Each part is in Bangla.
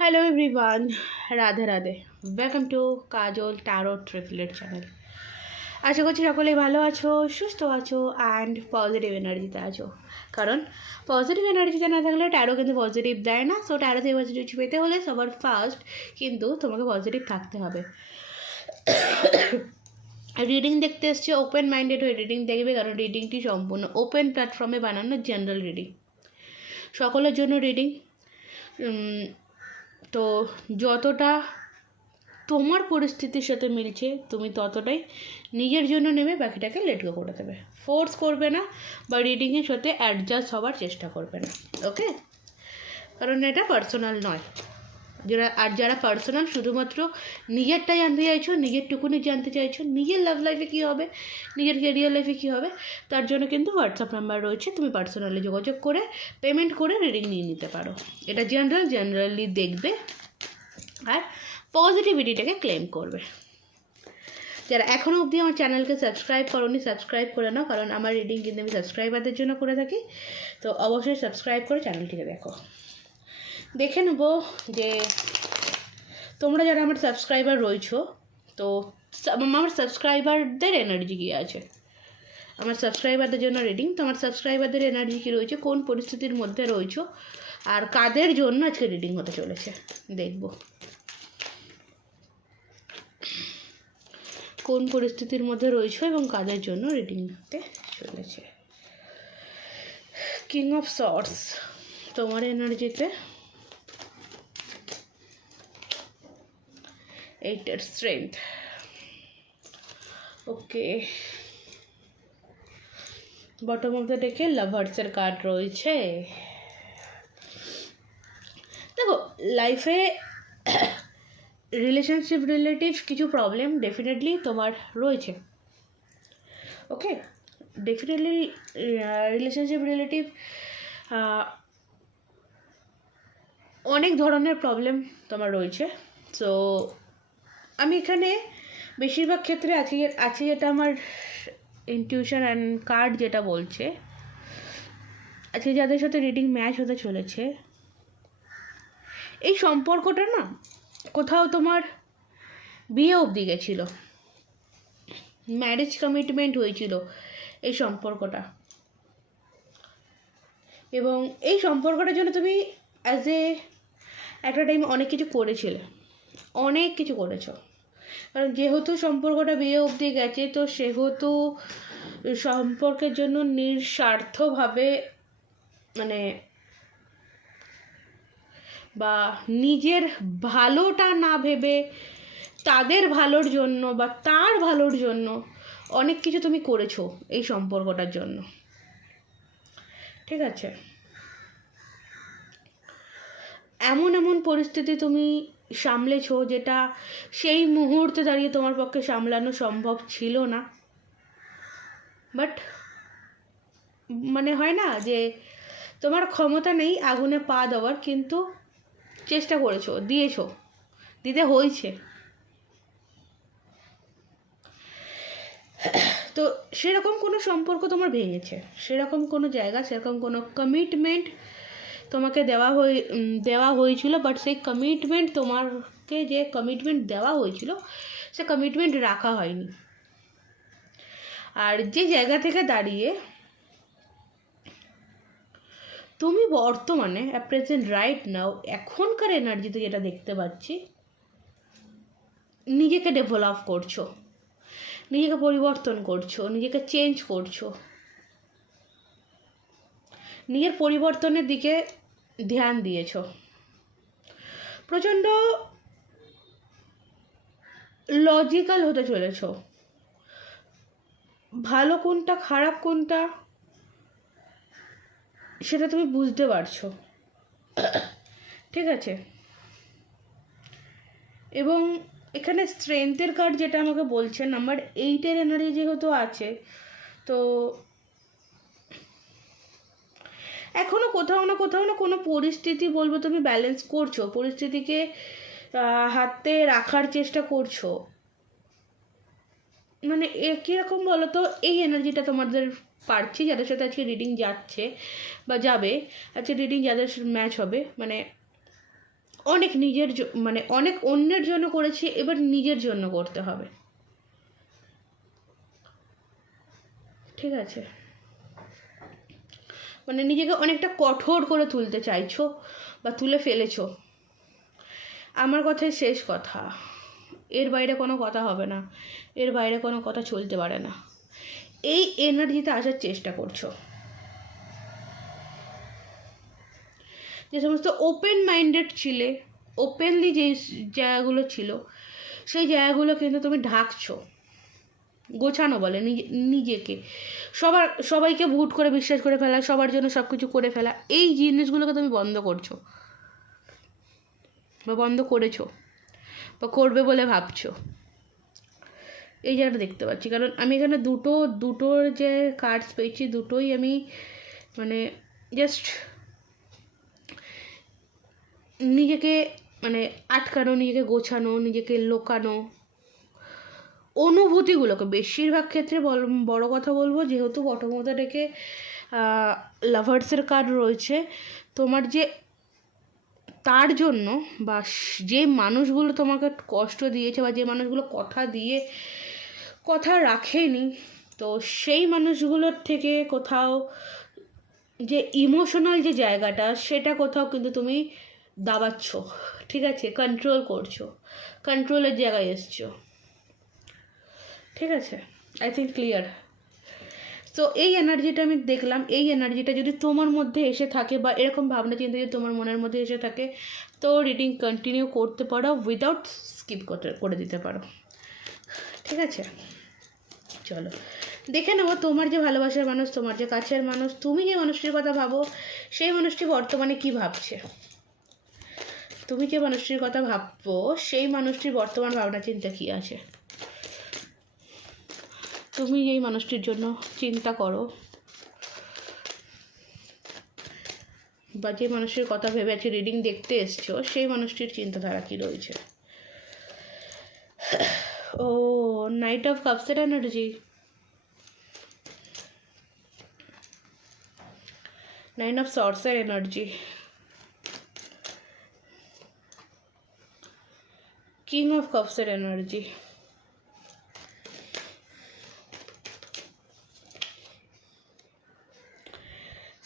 Hello everyone, Radhe Radhe. Welcome to Kajal tarot triplet channel. আশা করছি সকলেই ভালো আছো, সুস্থ আছো অ্যান্ড পজিটিভ এনার্জিতে আছো। কারণ পজিটিভ এনার্জিতে না থাকলে ট্যারো কিন্তু পজিটিভ দেয় না। সো ট্যারো থেকে পজিটিভ পেতে হলে সবার ফার্স্ট কিন্তু তোমাকে পজিটিভ থাকতে হবে। রিডিং দেখতে এসছে, ওপেন মাইন্ডেড হয়ে রিডিং দেখবে, কারণ রিডিংটি সম্পূর্ণ ওপেন প্ল্যাটফর্মে বানানো জেনারেল রিডিং, সকলের জন্য রিডিং। তো যতটা তোমার পরিস্থিতির সাথে মিলছে তুমি ততটাই নিজের জন্য নেবে, বাকিটাকে লেট গো করে দেবে। ফোর্স করবে না বা রিডিংয়ের সাথে অ্যাডজাস্ট হওয়ার চেষ্টা করবে না, ওকে? কারণ এটা পার্সোনাল নয়। যারা পার্সোনাল শুধুমাত্র নিজেরটা জানতে চাইছো, নিজের টুকুনি জানতে চাইছো, নিজের লাভ লাইফে কী হবে, নিজের ক্যারিয়ার লাইফে কী হবে, তার জন্য কিন্তু হোয়াটসঅ্যাপ নাম্বার রয়েছে, তুমি পার্সোনালি যোগাযোগ করে পেমেন্ট করে রিডিং নিয়ে নিতে পারো। এটা জেনারেলি দেখবে আর পজিটিভিটিটাকে ক্লেম করবে। যারা এখনও অবধি আমার চ্যানেলকে সাবস্ক্রাইব করোনি, সাবস্ক্রাইব করে নাও, কারণ আমার রিডিং কিন্তু আমি সাবস্ক্রাইবারদের জন্য করে থাকি। তো অবশ্যই সাবস্ক্রাইব করে চ্যানেলটিকে দেখে নেবো যে তোমরা যারা আমার সাবস্ক্রাইবার রয়েছো, তো আমার সাবস্ক্রাইবারদের এনার্জি কী আছে, আমার সাবস্ক্রাইবারদের জন্য রিডিং। তো আমার সাবস্ক্রাইবারদের এনার্জি কী রয়েছে, কোন পরিস্থিতির মধ্যে রয়েছো, আর কাদের জন্য আজকে রিডিং হতে চলেছে দেখব। কোন পরিস্থিতির মধ্যে রয়েছে এবং কাদের জন্য রিডিং হতে চলেছে। কিং অফ সর্টস তোমার এনার্জিতে, এইটার strength, okay. Bottom of the ডেকে লাভার্সের কার্ড রয়েছে। দেখো, লাইফে রিলেশনশিপ রিলেটিভ কিছু প্রবলেম ডেফিনেটলি তোমার রয়েছে, ওকে? ডেফিনেটলি রিলেশনশিপ রিলেটিভ অনেক ধরনের প্রবলেম তোমার রয়েছে। সো আমি এখানে বেশিরভাগ ক্ষেত্রে আছে যেটা আমার ইনটিউশন অ্যান্ড কার্ড যেটা বলছে, আজকে যাদের সাথে রিডিং ম্যাচ হতে চলেছে, এই সম্পর্কটা না কোথাও তোমার বিয়ে অবধি গেছিলো, ম্যারেজ কমিটমেন্ট হয়েছিল এই সম্পর্কটা, এবং এই সম্পর্কটার জন্য তুমি একটা টাইম অনেক কিছু করেছিলে, অনেক কিছু করেছো। কারণ যেহেতু সম্পর্কটা বিয়ে অবধি গেছে, তো সেহেতু সম্পর্কের জন্য নিঃস্বার্থভাবে মানে বা নিজের ভালোটা না ভেবে তাদের ভালোর জন্য বা তার ভালোর জন্য অনেক কিছু তুমি করেছো এই সম্পর্কটার জন্য, ঠিক আছে? এমন এমন পরিস্থিতি তুমি সামলেছো যেটা সেই মুহূর্তে দাঁড়িয়ে তোমার পক্ষে সামলানো সম্ভব ছিল না, বাট হয় না যে তোমার ক্ষমতা নেই আগুনে পা দেওয়ার, কিন্তু চেষ্টা করেছো, দিতে হয়েছে। তো সেরকম কোনো সম্পর্ক তোমার ভেঙেছে, সেরকম কোনো জায়গা, সেরকম কোনো কমিটমেন্ট তোমাকে দেওয়া হয়েছিল, বাট সেই কমিটমেন্ট তোমাকে যে কমিটমেন্ট দেওয়া হয়েছিল সে কমিটমেন্ট রাখা হয়নি। আর যে জায়গা থেকে দাঁড়িয়ে তুমি বর্তমানে প্রেজেন্ট রাইট নাও এখনকার এনার্জিতে যেটা দেখতে পাচ্ছি, নিজেকে ডেভেলপ করছো, নিজেকে পরিবর্তন করছো, নিজেকে চেঞ্জ করছো, নিজের পরিবর্তনের দিকে ধ্যান দিয়েছো। প্রচণ্ড লজিক্যাল হতে চলেছ, ভালো কোনটা খারাপ কোনটা সেটা তুমি বুঝতে পারছো, ঠিক আছে? এবং এখানে স্ট্রেংথের কার্ড যেটা আমাকে বলছে, নাম্বার 8-এর এনার্জি যেহেতু আছে, তো এখনও কোথাও না কোনো পরিস্থিতি বলবো তুমি ব্যালেন্স করছো, পরিস্থিতিকে হাতে রাখার চেষ্টা করছো। কীরকম বলো তো, এই এনার্জিটা তোমাদের পারছি যাদের সাথে আজকে রিডিং যাচ্ছে বা যাবে, আজকে রিডিং যাদের ম্যাচ হবে, অনেক মানে অনেক অন্যের জন্য করেছি, এবার নিজের জন্য করতে হবে, ঠিক আছে? মানে নিজেকে অনেকটা কঠোর করে তুলতে চাইছো বা তুলে ফেলেছো। আমার কথাই শেষ কথা, এর বাইরে কোনো কথা হবে না, এর বাইরে কোনো কথা চলতে পারে না। এই এনার্জিতে আসার চেষ্টা করছো। যে সমস্ত ওপেন মাইন্ডেড ছিলে, ওপেনলি যে জায়গাগুলো ছিল, সেই জায়গাগুলো কিন্তু তুমি ঢাকছো। গোছানো বলে নিজেকে, সবাইকে ভুট করে বিশ্বাস করে ফেলা, সবার জন্য সব কিছু করে ফেলা, এই জিনিসগুলোকে তুমি বন্ধ করছো বা বন্ধ করেছো বা করবে বলে ভাবছো। এই জায়গাটা দেখতে পাচ্ছি, কারণ আমি এখানে দুটোর যে কার্ডস পেয়েছি, দুটোই আমি মানে জাস্ট নিজেকে মানে আটকানো, নিজেকে গোছানো, নিজেকে লোকানো, অনুভূতিগুলোকে বেশিরভাগ ক্ষেত্রে বড় কথা বলবো, যেহেতু বটমতা ডেকে লাভার্সের কার্ড রয়েছে, তোমার যে তার জন্য বা যে মানুষগুলো তোমাকে কষ্ট দিয়েছে বা যে মানুষগুলো কথা রাখেনি, তো সেই মানুষগুলোর থেকে কোথাও যে ইমোশনাল যে জায়গাটা, সেটা কোথাও কিন্তু তুমি দাবাচ্ছ, ঠিক আছে? কন্ট্রোল করছো, কন্ট্রোলের জায়গায় এসছো, ঠিক আছে? I think clear. তো এই এনার্জিটা আমি দেখলাম, এই এনার্জিটা যদি তোমার মধ্যে এসে থাকে বা এরকম ভাবনা চিন্তা যদি তোমার মনের মধ্যে এসে থাকে, তো রিডিং কন্টিনিউ করতে পারো, উইদাউট স্কিপ করে দিতে পারো, ঠিক আছে? চলো দেখে নেবো তোমার যে ভালোবাসার মানুষ, তোমার যে কাছের মানুষ, তুমি যে মানুষটির কথা ভাবো, সেই মানুষটি বর্তমানে কি ভাবছে। তুমি যে মানুষটির কথা ভাববো, সেই মানুষটির বর্তমান ভাবনা চিন্তা কী আছে। তুমি যেই মানুষটির জন্য চিন্তা করো বা যে মানুষের কথা ভেবে আছে রিডিং দেখতে এসছো, সেই মানুষটির চিন্তাধারা কী রয়েছে। ও নাইট অফ কাপসের এনার্জি, নাইন অফ সর্টসের এনার্জি, কিং অফ কাপসের এনার্জি,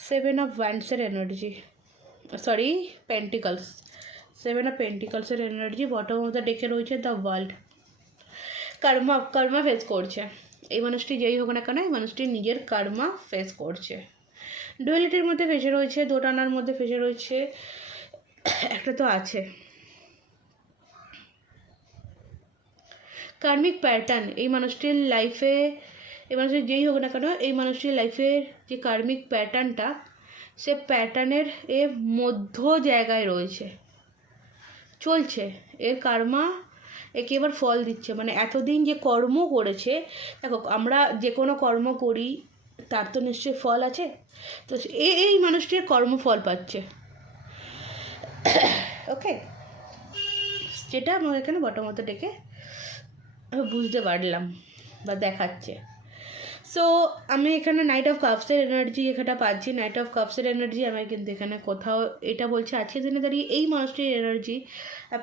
সেভেন অফ ওয়ান্ডসের energy, sorry pentacles, seven of পেন্টিকলসের এনার্জি, বটম অফ দ্য ডেকে রয়েছে দ্য ওয়ার্ল্ড। কর্মা ফেস করছে এই মানুষটি, যেই হোক না কেন এই মানুষটি নিজের কর্মা ফেস করছে। ডুয়ালিটির মধ্যে ফেসে রয়েছে, দোটানার মধ্যে ফেসে রয়েছে, একটা তো আছে কার্মিক প্যাটার্ন এই মানুষটির লাইফে, এই মানুষের যেই হোক না কেন এই মানুষটির লাইফের যে কার্মিক প্যাটার্নটা, সে প্যাটার্নের মধ্য জায়গায় রয়েছে, চলছে, এর কর্মা একে এবার ফল দিচ্ছে। মানে এতদিন যে কর্ম করেছে, দেখো আমরা যে কোনো কর্ম করি তার তো নিশ্চয়ই ফল আছে, তো এই মানুষটির কর্মফল পাচ্ছে, ওকে? যেটা আমার এখানে বটমত ডেকে বুঝতে পারলাম বা দেখাচ্ছে। সো আমি এখানে নাইট অফ কাপসের এনার্জি এখানে পাচ্ছি, নাইট অফ কাপসের এনার্জি আমি কিন্তু এখানে কোথাও এটা বলছে আজকের দিনে দাঁড়িয়ে এই মানুষটির এনার্জি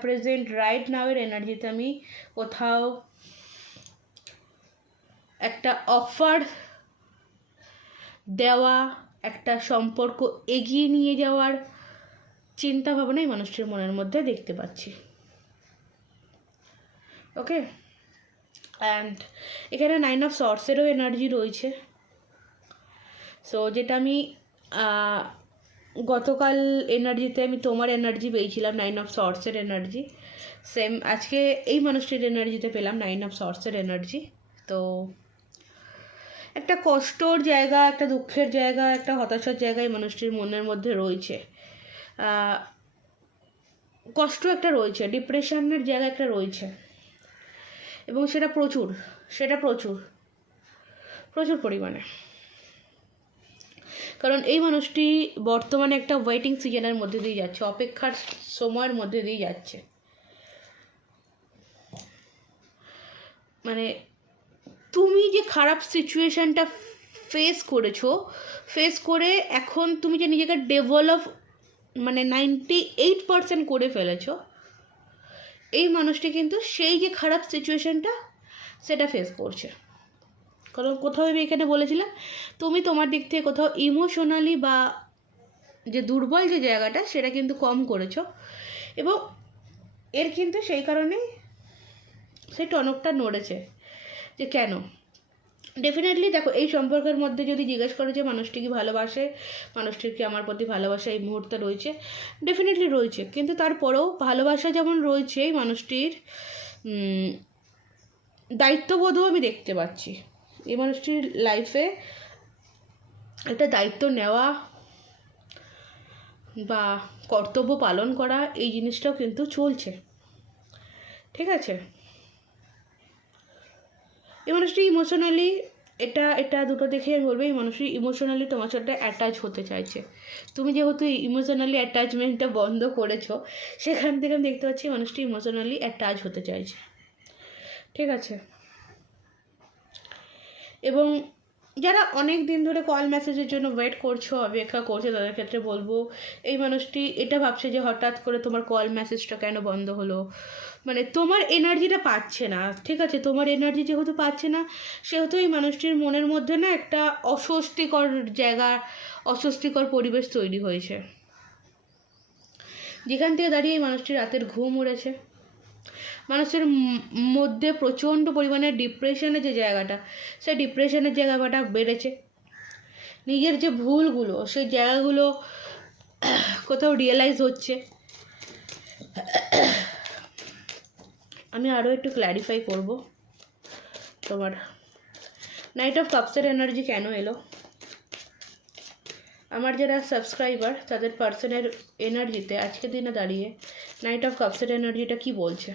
প্রেজেন্ট রাইট নাওয়ের এনার্জিতে আমি কোথাও একটা অফার দেওয়া, একটা সম্পর্ক এগিয়ে নিয়ে যাওয়ার চিন্তা ভাবনা এই মানুষটির মনের মধ্যে দেখতে পাচ্ছি, ওকে? অ্যান্ড এখানে নাইন অফ সর্টসেরও এনার্জি রয়েছে। সো যেটা আমি গতকাল এনার্জিতে আমি তোমার এনার্জি পেয়েছিলাম নাইন অফ সর্টসের এনার্জি, সেম আজকে এই মানুষটির এনার্জিতে পেলাম নাইন অফ সর্টসের এনার্জি। তো একটা কষ্টর জায়গা, একটা দুঃখের জায়গা, একটা হতাশার জায়গা এই মানুষটির মনের মধ্যে রয়েছে, কষ্ট একটা রয়েছে, ডিপ্রেশনের জায়গা একটা রয়েছে, এবং সেটা প্রচুর পরিমাণে। কারণ এই মানুষটি বর্তমানে একটা ওয়েটিং সিজনের মধ্যে দিয়ে যাচ্ছে, অপেক্ষার সময়ের মধ্যে দিয়ে যাচ্ছে। মানে তুমি যে খারাপ সিচুয়েশানটা ফেস করে এখন তুমি যে নিজেকে ডেভেলপ মানে 98% করে ফেলেছো, এই মানুষটি কিন্তু সেই যে খারাপ সিচুয়েশনটা সেটা ফেস করছে। কারণ কোথাও আমি এখানে বলেছিলাম তুমি তোমার দিক থেকে কোথাও ইমোশনালি বা যে দুর্বল যে জায়গাটা সেটা কিন্তু কম করেছো, এবং এর কিন্তু সেই কারণেই সেই টনকটা নড়েছে। যে কেন? ডেফিনেটলি দেখো, এই সম্পর্কের মধ্যে যদি জিজ্ঞেস করো যে মানুষটি কি ভালোবাসে, মানুষটির কি আমার প্রতি ভালোবাসা এই মুহূর্তে রয়েছে, ডেফিনেটলি রয়েছে। কিন্তু তারপরেও ভালোবাসা যেমন রয়েছে, এই মানুষটির দায়িত্ববোধও আমি দেখতে পাচ্ছি। এই মানুষটির লাইফে একটা দায়িত্ব নেওয়া বা কর্তব্য পালন করা, এই জিনিসটাও কিন্তু চলছে। ঠিক আছে? এই মানুষটি ইমোশনালি, এটা দুটো দেখে আমি বলবো এই মানুষটি ইমোশনালি তোমার সাথে অ্যাটাচ হতে চাইছে। তুমি যেহেতু ইমোশনালি অ্যাটাচমেন্টটা বন্ধ করেছো, সেখান থেকে আমি দেখতে পাচ্ছি মানুষটি ইমোশনালি অ্যাটাচ হতে চাইছে। ঠিক আছে? এবং যারা অনেক দিন ধরে কল মেসেজের জন্য ওয়েট করছো, অপেক্ষা করছো, তাদের ক্ষেত্রে বলবো এই মানুষটি এটা ভাবছে যে হঠাৎ করে তোমার কল মেসেজটা কেন বন্ধ হলো, মানে তোমার এনার্জিটা পাচ্ছে না। ঠিক আছে? তোমার এনার্জি যেহেতু পাচ্ছে না, সেহেতু এই মানুষটির মনের মধ্যে না একটা অস্বস্তিকর জায়গা, অস্বস্তিকর পরিবেশ তৈরি হয়েছে, যেখান থেকে দাঁড়িয়ে এই মানুষটির রাতের ঘুম উড়েছে। মানুষের মধ্যে প্রচণ্ড পরিমাণে ডিপ্রেশনের যে জায়গাটা, সেই ডিপ্রেশনের জায়গাটা বেড়েছে। নিজের যে ভুলগুলো, সেই জায়গাগুলো কোথাও রিয়েলাইজ হচ্ছে। আমি আরও একটু ক্ল্যারিফাই করব তোমার নাইট অফ কাপসের এনার্জি কেন এলো। আমার যারা সাবস্ক্রাইবার তাদের পার্সনের এনার্জিতে আজকের দিনে দাঁড়িয়ে নাইট অফ কাপসের এনার্জিটা কি বলছে।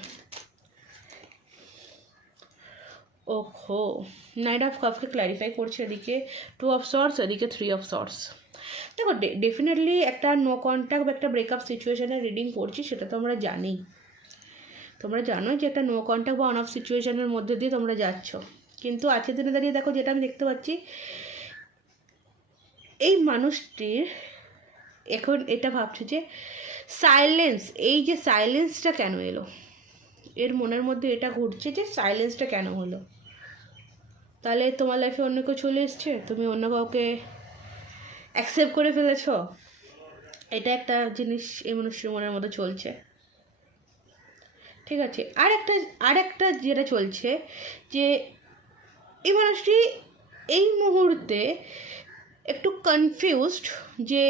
ওহো, নাইট অফ কাপকে ক্ল্যারিফাই করছে, এদিকে 2 অফ সর্টস, এদিকে 3 অফ সর্টস। দেখো, ডেফিনেটলি একটা নো কন্ট্যাক্ট বা একটা ব্রেকআপ সিচুয়েশানের রিডিং করছি, সেটা তো আমরা জানি। তোমরা জানো যে একটা নো কন্ট্যাক্ট বা অন অফ সিচুয়েশানের মধ্যে দিয়ে তোমরা যাচ্ছ। কিন্তু আজকের দিনে দাঁড়িয়ে দেখো, যেটা আমি দেখতে পাচ্ছি, এই মানুষটির এখন এটা ভাবছে যে সাইলেন্স, এই যে সাইলেন্সটা কেন এলো, এর মনের মধ্যে এটা ঘুরছে যে সাইলেন্সটা কেন হলো। তাহলে তোমার লাইফে অন্য কেউ চলে এসছে, তুমি অন্য কাউকে অ্যাকসেপ্ট করে ফেলেছ, এটা একটা জিনিস এই মানুষের মনের মধ্যে চলছে। ঠিক আছে? আর একটা যেটা চলছে যে এই মানুষটি এই মুহূর্তে একটু কনফিউজড যে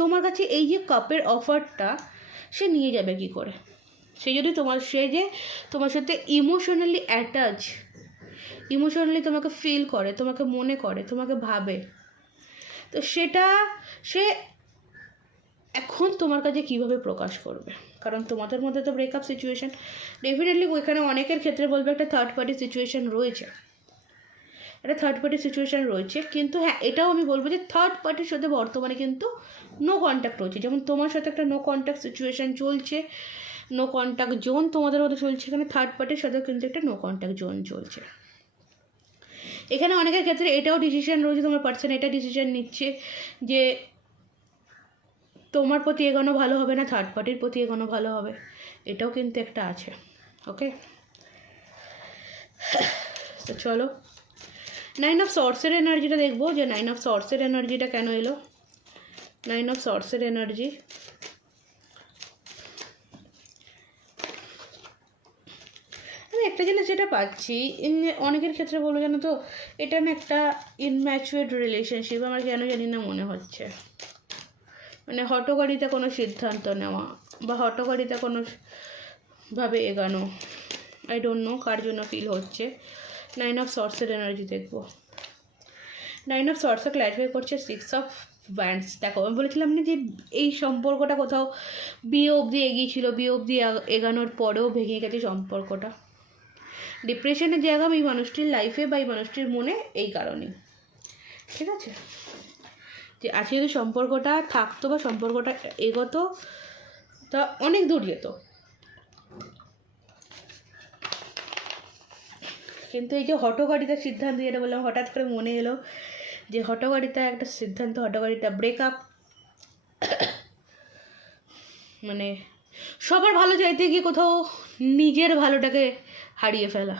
তোমার কাছে এই যে কাপের অফারটা সে নিয়ে যাবে কি করে। সে যে তোমার সাথে ইমোশনালি অ্যাটাচ, ইমোশনালি তোমাকে ফিল করে, তোমাকে মনে করে, তোমাকে ভাবে, তো সেটা সে এখন তোমার কাছে কিভাবে প্রকাশ করবে। কারণ তোমাদের মধ্যে তো ব্রেকআপ সিচুয়েশান, ডেফিনেটলি ওইখানে অনেকের ক্ষেত্রে বলবে একটা থার্ড পার্টি সিচুয়েশান রয়েছে, একটা থার্ড পার্টি সিচুয়েশান রয়েছে। কিন্তু হ্যাঁ, এটাও আমি বলবো যে থার্ড পার্টির সাথে বর্তমানে কিন্তু নো কন্ট্যাক্ট রয়েছে। যেমন তোমার সাথে একটা নো কন্ট্যাক্ট সিচুয়েশান চলছে, নো কন্ট্যাক্ট জোন তোমাদের মধ্যে চলছে, এখানে থার্ড পার্টির সাথে কিন্তু একটা নো কন্ট্যাক্ট জোন চলছে। এখানে অনেকের ক্ষেত্রে এটাও ডিসিশন রয়েছে, তোমার পার্সন এটা ডিসিশন নিচ্ছে যে তোমার প্রতি এগোনো ভালো হবে না, থার্ড পার্টির প্রতি এগোনো ভালো হবে, এটাও কিন্তু একটা আছে। ওকে, তো চলো 9 অফ সর্টসের এনার্জিটা দেখবো, যে 9 অফ সর্টসের এনার্জিটা কেন এলো। 9 অফ সর্টসের এনার্জি, আমি একটা জিনিস যেটা পাচ্ছি, অনেকের ক্ষেত্রে বলবো জানো তো, এটা না একটা ইনম্যাচুয়ার্ড রিলেশনশিপ আমার কেন জানি না মনে হচ্ছে। মানে হঠকারিতা কোনো সিদ্ধান্ত নেওয়া বা হঠকারিতা কোনো ভাবে এগানো, আই ডোন্ট নো কার জন্য ফিল হচ্ছে। 9 অফ সর্টসের এনার্জি দেখবো। 9 অফ সর্টসে ক্ল্যারিফাই করছে 6 অফ ওয়ান্ডস। দেখো, আমি বলেছিলাম না যে এই সম্পর্কটা কোথাও বিয়ে অবধি এগিয়েছিল, বিয়ে অবধি এগানোর পরেও ভেঙে গেছে সম্পর্কটা। ডিপ্রেশনের জায়গা এই মানুষটির লাইফে বা এই মানুষটির মনে এই কারণেই। ঠিক আছে? যে আজকে যদি সম্পর্কটা থাকতো বা সম্পর্কটা এগোতো, তা অনেক দূর যেত। কিন্তু এই যে হঠকারিতার সিদ্ধান্ত, যেটা বললাম হঠাৎ করে মনে এলো যে হঠকারিতা একটা সিদ্ধান্ত, হঠকারিতা ব্রেকআপ, মানে সবার ভালো চাইতে গিয়ে কোথাও নিজের ভালোটাকে হারিয়ে ফেলা,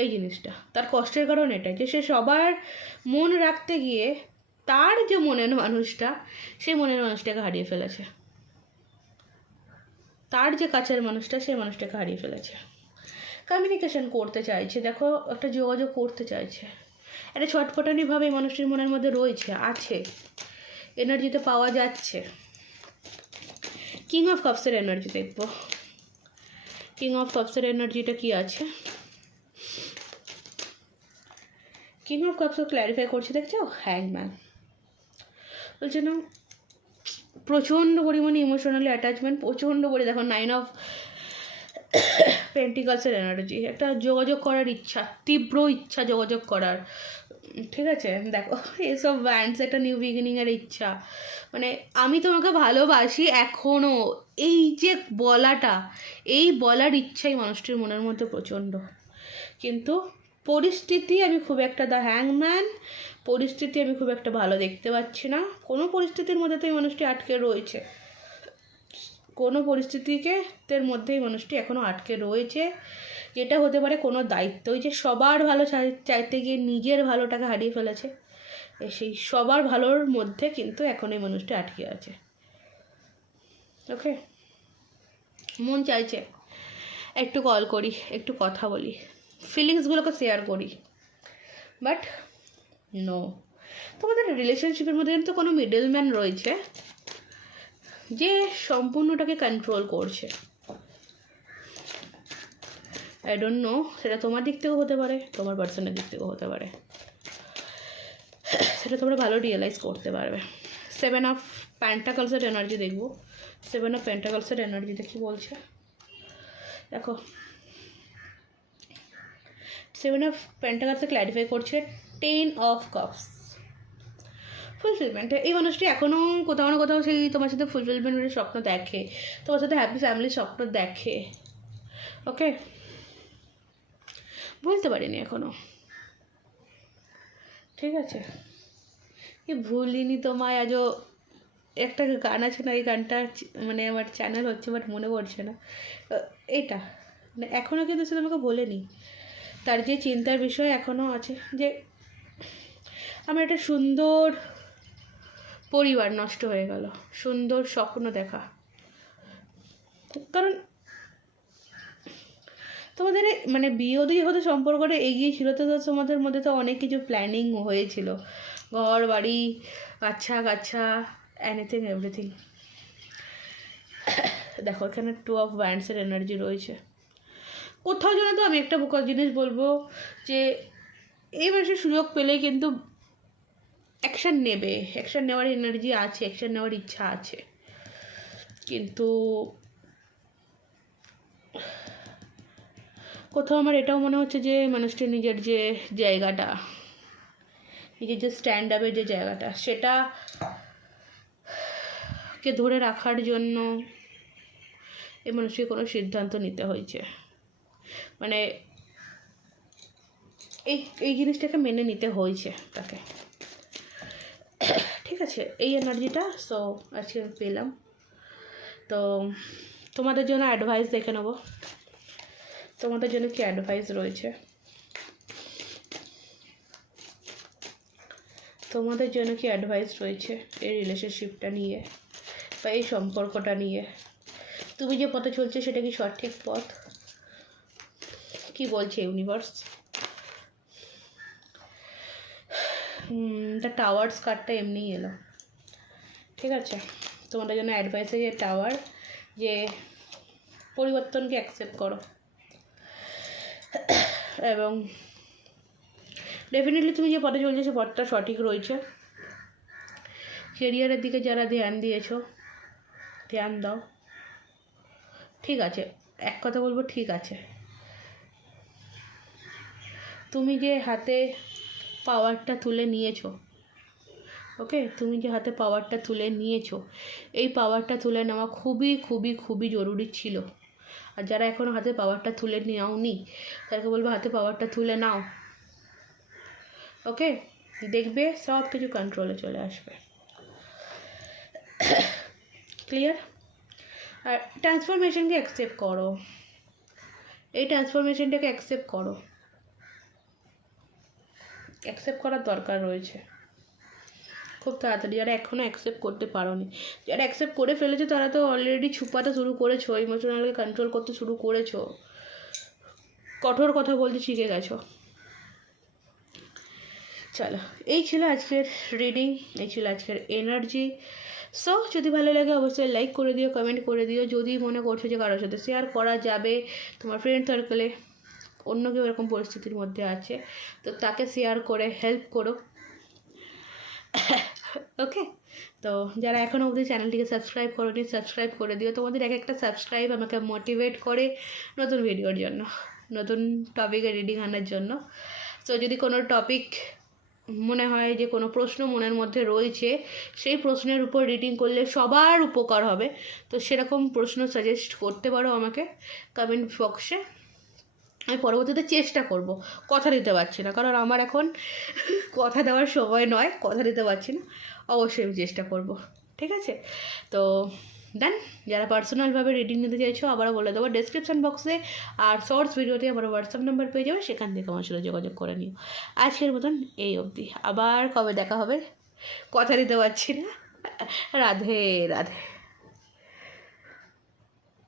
এই জিনিসটা তার কষ্টের কারণ এটাই যে সে সবার মন রাখতে গিয়ে তার যে মনের মানুষটা, সেই মনের মানুষটাকে হারিয়ে ফেলেছে, তার যে কাছের মানুষটা সেই মানুষটাকে হারিয়ে ফেলেছে। কমিউনিকেশন করতে চাইছে, দেখো একটা যোগাযোগ করতে চাইছে, একটা ছটফটানিভাবে এই মানুষটির মনের মধ্যে রয়েছে, আছে, এনার্জিতে পাওয়া যাচ্ছে। কিং অফ কাপসের এনার্জি দেখবো, কিং অফ কাপসের এনার্জিটা কি আছে। কিং অফ কাপস ক্ল্যারিফাই করছে, দেখছো হ্যাংম্যান বলছে না প্রচণ্ড পরিমাণে ইমোশনালি অ্যাটাচমেন্ট, প্রচণ্ড দেখো 9 অফ পেন্টিকালসের এনার্জি, একটা যোগাযোগ করার ইচ্ছা, তীব্র ইচ্ছা যোগাযোগ করার, ঠিক আছে। দেখো এসব ব্যান্ডস একটা নিউ বিগিনিংয়ের ইচ্ছা, মানে আমি তোমাকে ভালোবাসি এখনও, এই যে বলাটা, এই বলার ইচ্ছাই মানুষটির মনের মধ্যে প্রচণ্ড। কিন্তু পরিস্থিতি আমি খুব একটা, দ্য হ্যাংম্যান, পরিস্থিতি আমি খুব একটা ভালো দেখতে পাচ্ছি না। কোনো পরিস্থিতির মধ্যে তো এই মানুষটি আটকে রয়েছে, কোনো পরিস্থিতির মধ্যেই মানুষটি এখনও আটকে রয়েছে, যেটা হতে পারে কোনো দায়িত্বই, যে সবার ভালো চাইতে গিয়ে নিজের ভালোটাকে হারিয়ে ফেলেছে, সেই সবার ভালোর মধ্যে কিন্তু এখন এই মানুষটি আটকে আছে। ওকে, মন চাইছে একটু কল করি, একটু কথা বলি, ফিলিংসগুলোকে শেয়ার করি, বাট নো, তোমাদের রিলেশনশিপের মধ্যে কিন্তু কোনো মিডলম্যান রয়েছে যে সম্পূর্ণটাকে কন্ট্রোল করছে। আই ডোন্ট নো, সেটা তোমার দিক থেকেও হতে পারে, তোমার পার্সনের দিক থেকেও হতে পারে, সেটা তোমরা ভালো রিয়েলাইজ করতে পারবে। 7 অফ পেন্টাকলসের এনার্জি দেখবো, 7 অফ পেন্টাকলসের এনার্জিতে কী বলছে দেখো। 7 অফ পেন্টাকলসে ক্ল্যারিফাই করছে 10 অফ কাপস, ফুলফিলমেন্ট। এই মানুষটি এখনও কোথাও না কোথাও সেই তোমার সাথে ফুলফিলমেন্টের স্বপ্ন দেখে, তোমার সাথে হ্যাপি ফ্যামিলির স্বপ্ন দেখে। ওকে, বলতে পারিনি এখনও, ঠিক আছে। কি ভুলিনি তোমায় আজও, একটা গান আছে না, এই গানটা মানে আমার চ্যানেল হচ্ছে বাট মনে পড়ছে না, এইটা মানে এখনও কিন্তু সে তোমাকে বলেনি, তার যে চিন্তার বিষয় এখনও আছে যে আমার একটা সুন্দর পরিবার নষ্ট হয়ে গেল, সুন্দর স্বপ্ন দেখা। কারণ তোমাদের মানে বিয়ে দিয়ে হতে সম্পর্কটা এগিয়েছিল, তো তোমাদের মধ্যে তো অনেক কিছু প্ল্যানিং হয়েছিল, ঘর বাড়ি, বাচ্চা কাচ্চা, এনিথিং এভরিথিং। দেখো এখানে 2 অফ ওয়ান্ডসের এনার্জি রয়েছে। কোথাও যেন তো আমি একটা জিনিস বলবো যে এই মানুষের সুযোগ পেলে কিন্তু অ্যাকশান নেবে, অ্যাকশান নেওয়ার এনার্জি আছে, অ্যাকশান নেওয়ার ইচ্ছা আছে, কিন্তু কোথাও আমার এটাও মনে হচ্ছে যে মানুষটি নিজের যে জায়গাটা, নিজের যে স্ট্যান্ড আপের যে জায়গাটা, সেটাকে ধরে রাখার জন্য এই মানুষকে কোনো সিদ্ধান্ত নিতে হয়েছে, মানে এই জিনিসটাকে মেনে নিতে হয়েছে তাকে, ঠিক আছে। এই এনার্জিটা সো আজকে পেলাম। তো তোমাদের জন্য অ্যাডভাইস দেখে নেবো, তোমাদের জন্য কি অ্যাডভাইস রয়েছে, তোমাদের জন্য কি অ্যাডভাইস রয়েছে এই রিলেশনশিপটা নিয়ে বা এই সম্পর্কটা নিয়ে। তুমি যে পথে চলছে সেটা কি সঠিক পথ, কি বলছে ইউনিভার্স। দ্য টাওয়ার্স কার্ডটা এমনিই এলো, ঠিক আছে। তোমাদের জন্য অ্যাডভাইসে যে টাওয়ার, যে পরিবর্তনকে অ্যাকসেপ্ট করো, এবং ডেফিনেটলি তুমি যে পথে চলছো সে পথটা সঠিক রয়েছে। কেরিয়ারের দিকে যারা ধ্যান দিয়েছো, ধ্যান দাও, ঠিক আছে। এক কথা বলবো, ঠিক আছে। তুমি যে হাতে পাওয়ারটা তুলে নিয়েছো, ওকে, তুমি যে হাতে পাওয়ারটা তুলে নিয়েছো, এই পাওয়ারটা তুলে নেওয়া খুবই খুবই খুবই জরুরি ছিল। আর যারা এখনও হাতে পাওয়ারটা তুলে নাওনি তাদেরকে বলবো হাতে পাওয়ারটা তুলে নাও, ওকে, দেখবে সব কিছু কন্ট্রোলে চলে আসবে। ক্লিয়ার? আর ট্রান্সফরমেশনকে অ্যাকসেপ্ট করো, এই ট্রান্সফরমেশনটাকে অ্যাকসেপ্ট করো, অ্যাকসেপ্ট করার দরকার রয়েছে খুব তাড়াতাড়ি। যারা এখনও অ্যাকসেপ্ট করতে পারোনি, যারা অ্যাকসেপ্ট করে ফেলেছো তারা তো অলরেডি ছুপাতে শুরু করেছো, ইমোশনালকে কন্ট্রোল করতে শুরু করেছো, কঠোর কথা বলতে শিখে গেছো। চলো, এই ছিল আজকের রিডিং, এই ছিল আজকের এনার্জি। সো যদি ভালো লাগে অবশ্যই লাইক করে দিও, কমেন্ট করে দিও। যদি মনে করছো যে কারোর সাথে শেয়ার করা যাবে, তোমার ফ্রেন্ড সার্কেলে অন্য কেউ এরকম পরিস্থিতির মধ্যে আছে, তো তাকে শেয়ার করে হেল্প করো। ওকে, তো যারা এখনও অবধি চ্যানেলটিকে সাবস্ক্রাইব করোনি, সাবস্ক্রাইব করে দিও। তোমাদের এক একটা সাবস্ক্রাইব আমাকে মোটিভেট করে নতুন ভিডিওর জন্য, নতুন টপিকের রিডিং আনার জন্য। তো যদি কোনো টপিক মনে হয় যে কোনো প্রশ্ন মনের মধ্যে রয়েছে, সেই প্রশ্নের উপর রিডিং করলে সবার উপকার হবে, তো সেরকম প্রশ্ন সাজেস্ট করতে পারো আমাকে কমেন্ট বক্সে। আমি পরবর্তীতে চেষ্টা করব, কথা দিতে পারছি না, কারণ আমার এখন কথা দেওয়ার সময় নয়, কথা দিতে পারছি না, অবশ্যই আমি চেষ্টা করব। ঠিক আছে? তো দেন যারা পার্সোনালভাবে রিডিং নিতে চাইছো, আবারও বলে দেবো ডেসক্রিপশন বক্সে আর শর্টস ভিডিওতে আমার হোয়াটসঅ্যাপ নাম্বার পেয়ে যাবে, সেখান থেকে আমার সাথে যোগাযোগ করে নিও। আজকের মতন এই অবধি, আবার কবে দেখা হবে কথা দিতে পারছি না। রাধে রাধে।